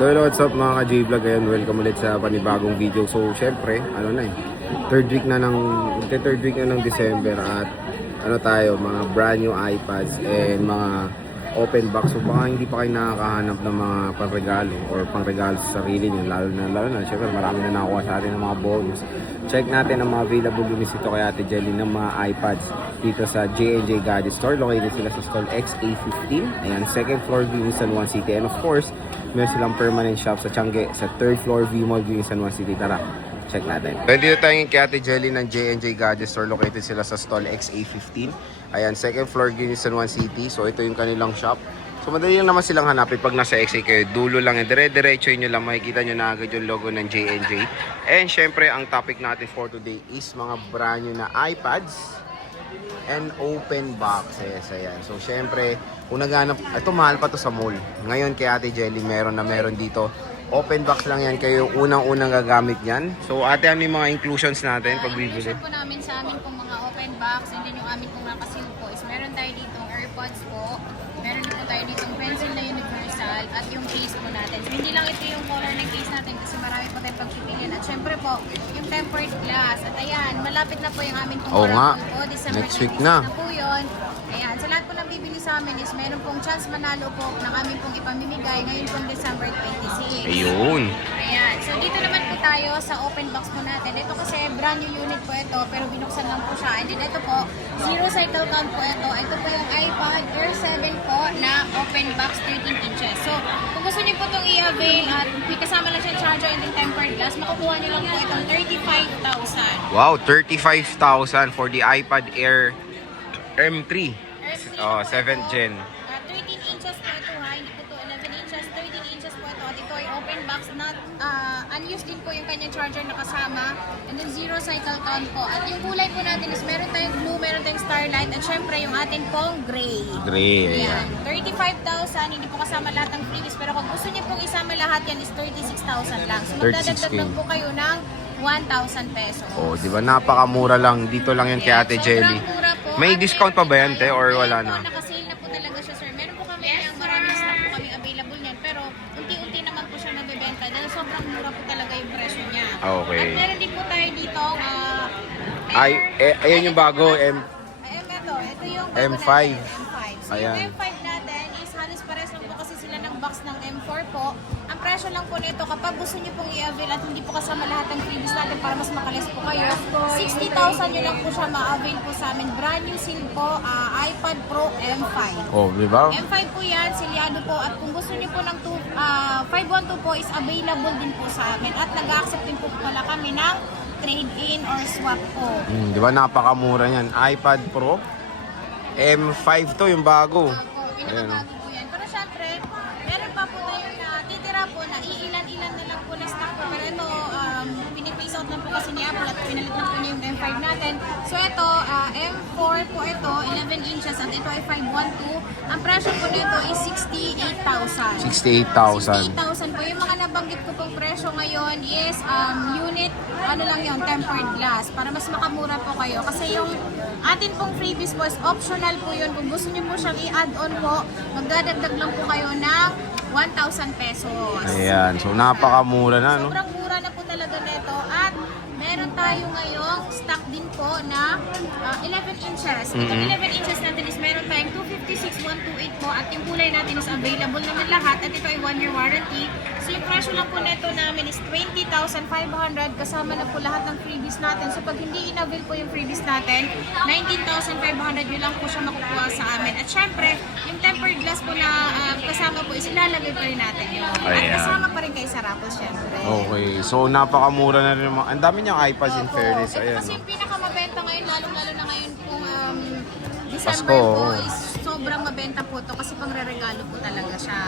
So hello, what's up mga ka-J-Vlog, ayun, welcome ulit sa panibagong video. So syempre, third week na ng December at tayo, mga brand new iPads and mga open box. So baka hindi pa kayo nakakahanap ng mga pangregalo or pangregalo sa sarili nyo, lalo na syempre marami na nakuha sa atin ng mga bonus. Check natin ang mga available units dito kay Ate Jelly ng mga iPads dito sa J&J Gadget Store. Located sila sa stall XA15. Ayan, second floor view in San Juan City. And of course, meron silang permanent shop sa Tiangge sa third floor V-Mall view in San Juan City. Tara, check natin. So, dito tayo kay Ate Jelly ng J&J Gadget Store. Located sila sa stall XA15. Ayan, second floor view in San Juan City. So, ito yung kanilang shop. So, madali lang naman silang hanapin pag nasa XA kayo. Dulo lang, dire-diretso nyo lang. Makikita nyo na agad yung logo ng J&J. And syempre, ang topic natin for today is mga brand new na iPads and open boxes. Ayan. So, syempre, kung naghanap, ito mahal pa to sa mall. Ngayon, kay Ate Jelly, meron dito. Open box lang yan. Kayo unang-unang gagamit yan. So, ate, ano yung mga inclusions natin pag bibili? Inclusion po namin sa amin pong mga open box and then yung amin pong nakasil po is meron tayo ditong AirPods po. Meron din po tayo ditong pencil na universal at yung case po natin. So, hindi lang ito yung color ng case natin kasi marami pa tayong pagpipilian. At syempre po, yung tempered glass. At ayan, malapit na po yung amin pong po. December next week na po yun. Ayan, sa lahat po ng bibili sa amin is meron pong chance manalo po ng amin pong ipamimigay ngayon pong December 26. Ayun. Ayan, so dito naman po tayo sa open box po natin. Ito kasi brand new unit po ito pero binuksan lang po siya. And then ito po, zero cycle count po ito. Ito po yung iPad Air 7 po na open box 13 inches. So kung gusto niyo po itong i-avail at may kasama lang siya charger and then tempered glass, makukuha niyo lang po itong 35,000. Wow, 35,000 for the iPad Air M3. Oh, 7th gen. 13 inches po ito ha, hindi po ito 11 inches, 13 inches po ito. At ito ay open box, not unused din po yung kanyang charger na kasama. And then zero cycle count po. At yung kulay po natin is meron tayong blue, meron tayong starlight, at syempre yung atin pong gray. Gray, Ayan. 35,000, hindi po kasama lahat ng freebies. Pero kung gusto niyo pong isama lahat yan is 36,000 lang. So magdadagdag lang po kayo ng 1,000 pesos. Oh, di ba napakamura lang. Dito lang yan kay Ate Jelly. Mura po. May At discount pa ba yan, te, or wala na? Nakasale na po talaga siya, sir. Meron po kami yung maraming stock po kami available niyan. Pero unti-unti naman po siya nagbebenta dahil sobrang mura po talaga yung presyo niya. Okay. At meron din po tayo dito Ayan yung bago, ito yung bago M5. natin, M5. So Ayan. yung M5 natin is halos pares lang po kasi sila ng box ng M4 po. Ang presyo lang po nito kapag gusto niyo pong i-avail at hindi po kasama lahat ng freebies natin para mas makalis po kayo, 60,000 nyo lang po siya ma-avail po sa amin. Brand new seal po, iPad Pro M5. Oh, di ba? M5 po yan, silyado po. At kung gusto niyo po ng 512 po is available din po sa amin. At nag-accept din po pala kami ng trade-in or swap po. Di ba napakamura niyan? iPad Pro M5 to yung bago. Pinakabago po yan. Pero syempre, meron pa po tayo na titira po na iilan-ilan na lang po na stock po. Pero ito, pinipace out lang po kasi ni Apple at pinalit na po niya yung M5 natin. So ito, M4 po ito, 11 inches at ito ay 512. Ang presyo po nito is 68,000. 68,000. 68,000 po. Yung mga nabanggit ko pong presyo ngayon is unit, ano lang yun, tempered glass. Para mas makamura po kayo. Kasi yung atin pong freebies po is optional po yun. Kung gusto niyo po siyang i-add-on po, magdadagdag lang po kayo ng 1,000 pesos. Ayan, so napakamura na, no? Sobrang mura na po talaga nito. At meron tayo ngayong stock din po na 11 inches. Itong 11 inches natin is meron tayong 256, 128 po. At yung kulay natin is available naman lahat. At ito ay 1-year warranty. So yung presyo lang po nito namin is 20,500 kasama na po lahat ng freebies natin. So pag hindi in-avail po yung freebies natin, 19,500 yun lang po siya makukuha sa amin. At syempre, yung tempered glass po na kasama po is ilalagay pa rin natin yun. At kasama pa rin kayo sa raffle syempre. Okay, so napakamura na rin naman. Ang dami niyang iPads in fairness. Ito Ayan, kasi no? yung pinakamabenta ngayon, lalong-lalo na ngayon kung December Pasko, po oh. is sobrang mabenta po to kasi pang-re-regalo po talaga siya.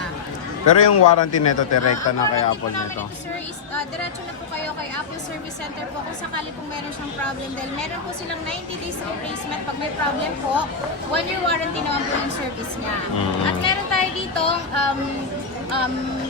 Pero yung warranty nito, direkta na kay Apple nito. Sir, is diretso na po kayo kay Apple Service Center po kung sakali pong meron siyang problem dahil meron po silang 90 days replacement pag may problem po. 1-year warranty naman po yung service niya. At meron tayo dito,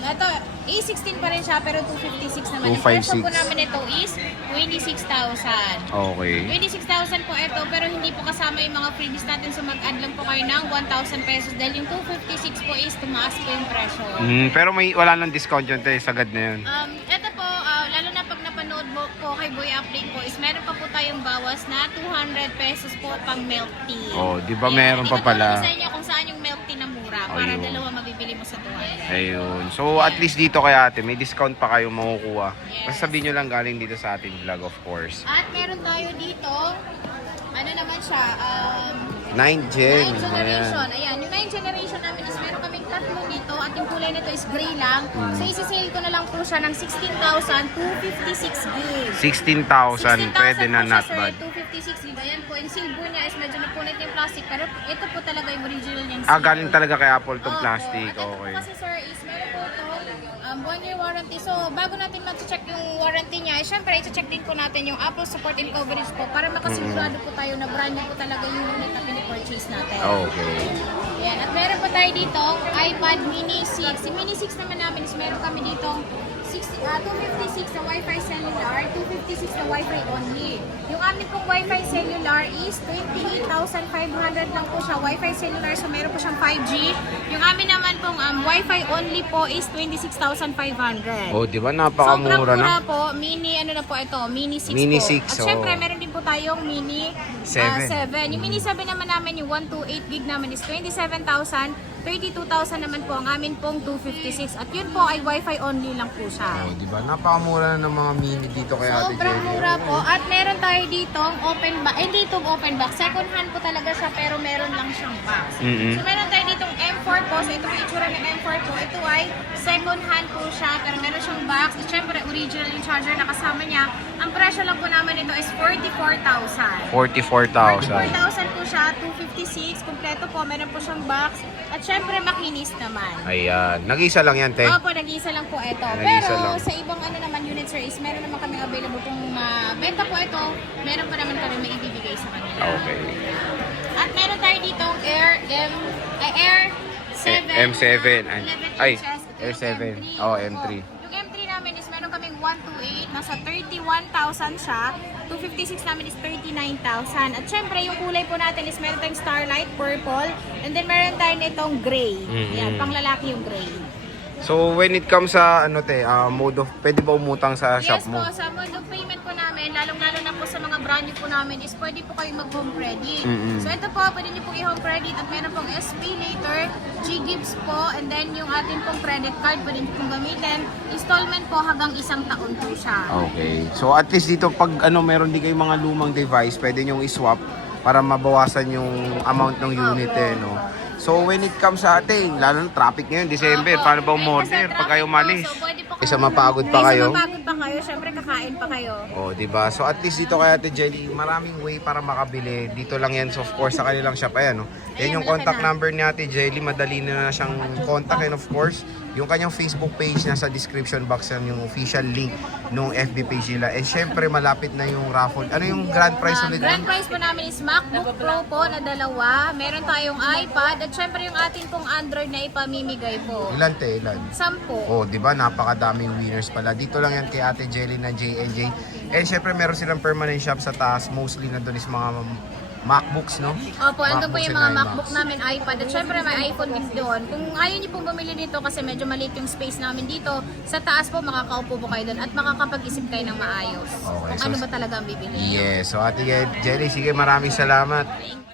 ito, A16 pa rin siya, pero 256 naman. Yung 256. version po namin ito is 26,000. Okay. 26,000 po ito, pero hindi po kasama yung mga freebies natin. So mag-add lang po kayo ng 1,000 pesos dahil yung 256 po is tumaas po yung presyo. Pero wala nang discount yun, te. Sagad na yun. Ito po, lalo na pag napanood mo po kay Boy Update po, is meron pa po tayong bawas na 200 pesos po pang milk tea. Oh, di ba Ayan, meron pa pala? Ito po sa inyo kung saan yung milk tea na mura para Ayun. dalawa mabibili mo sa 200. Ayun. So, at least dito kay ate, may discount pa kayo makukuha. Yes. Basta sabihin nyo lang galing dito sa ating vlog, of course. At meron tayo dito, ano naman siya, 9th gen. 9th generation. Ayan. Ayan, yung 9th generation namin is meron kaming tatlo dito at yung kulay nito is gray lang. So, isi-sale ko na lang po siya ng 16,256 gigs. 16,000. Pwede na, not sir, bad. 256 gig. Ayan po, yung silver niya is medyo napunit yung plastic. Pero ito po talaga yung original niyang Ah, silver. galing talaga kay Apple tong Opo. plastic. At ito po Okay. kasi sir is meron po ito 1-year warranty. So, bago natin ma-check yung warranty niya, syempre, i-check din po natin yung Apple support and coverage po para makasigurado po tayo na brand new po talaga yung unit na pini-purchase natin. Okay. Ayan. At meron po tayo dito, iPad Mini 6. Si Mini 6 naman namin is meron kami dito 256 na Wi-Fi cellular, 256 na Wi-Fi only. Yung amin pong Wi-Fi cellular is 28,500 lang po siya. Wi-Fi cellular, so meron po siyang 5G. Yung amin naman pong Wi-Fi only po is 26,500. Oh, di ba? Sobrang Napakamura mura na. po. Mini, ano na po ito? Mini 6 Mini po. 6, At oh. syempre, meron din po tayong Mini 7. 7. Yung Mini 7 naman namin, yung 128 gig namin is 27,000. 32,000 naman po ang amin pong 256. At yun po ay Wi-Fi only lang po siya. Oh, di ba? Napakamura na ng mga mini dito kay ate Sobrang Jenny. mura po. At meron tayo dito open box. Dito open box. Second hand po talaga siya pero meron lang siyang box. Mm-mm. So meron tayo ditong M4 po. So ito po yung itsura ng M4 po. Ito ay second hand po siya pero meron siyang box. At syempre original yung charger na kasama niya. Ang presyo lang po naman ito is 44,000. 44,000. 44,000 po siya, 256. Kompleto po, meron po siyang box. At syempre, makinis naman. Ayan. Nag-isa lang yan, te. Opo, nag-iisa lang po ito. Nag-iisa Pero lang. sa ibang ano naman unit sir is meron naman kami available kung benta po ito, meron pa naman kami may ibibigay sa kanila. Okay. At meron tayo dito Air 7. M7. 11 Ay, inches. Ito yung R7. M3. Oh, M3. Yung M3 namin is meron kaming 128, nasa 31,000 siya. 256 namin is 39,000. At syempre, yung kulay po natin is meron tayong starlight, purple, and then meron tayo nitong gray. Yan, pang lalaki yung gray. So, when it comes sa, mode of, pwede ba umutang sa Yes shop mo? po, sa mode of payment po namin, lalong-lalo na po sa mga brand new po namin is pwede po kayo mag-home credit. So ito po, pwede nyo pong i-home credit at meron pong SP later, G-Gives po, and then yung ating pong credit card pwede nyo pong gamitin. Installment po hanggang 1 taon po siya. Okay. So, at least dito, pag meron din kayong mga lumang device, pwede nyong iswap para mabawasan yung amount ng unit, no? So, when it comes sa ating, lalo na traffic ngayon, December, Opo. paano ba Ay, umorder kasi pag kayo traffic malis? po, so pwede po Isa mapagod pa kayo? Isa mapagod pa kayo, syempre kakain pa kayo. Oh, di ba? So at least dito kay Ate Jelly, maraming way para makabili. Dito lang yan, so of course sa kanilang shop ayan, no. Yan yung malaki contact na. number ni Ate Jelly, madali na siyang contact, and of course, yung kanyang Facebook page nasa description box yan, yung official link nung FB page nila. And syempre malapit na yung raffle. Ano yung grand prize ulit? Grand prize po namin is MacBook Pro po na 2. Meron tayong iPad at syempre yung ating pong Android na ipamimigay po. Ilan te? Ilan? 10. Oh, di ba? Napakadaming winners pala. Dito lang yan kay Ate Jelly na J&J. And syempre meron silang permanent shop sa taas. Mostly na doon is mga MacBooks, no? Opo, andun po MacBooks yung and mga iMacs. MacBook namin, iPad, at syempre may iPhone din doon. Kung ayaw niyo pong bumili dito kasi medyo maliit yung space namin dito, sa taas po makakaupo po kayo doon at makakapag-isip kayo ng maayos. Okay, Kung so- ano ba talaga ang bibili. Yes. So Ate Jelly, sige, maraming salamat. Thank